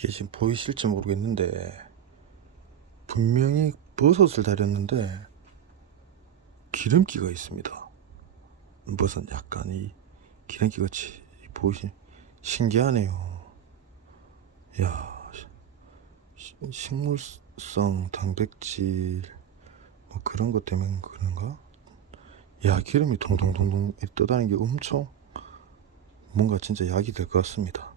이게 지금 보이실지 모르겠는데 분명히 버섯을 다렸는데 기름기가 있습니다. 버섯 약간 이 기름기가 보이시 신기하네요. 야, 식물성 단백질 뭐 그런 것 때문에 그런가? 야, 기름이 동동동동 떠다니는 게 엄청 뭔가 진짜 약이 될 것 같습니다.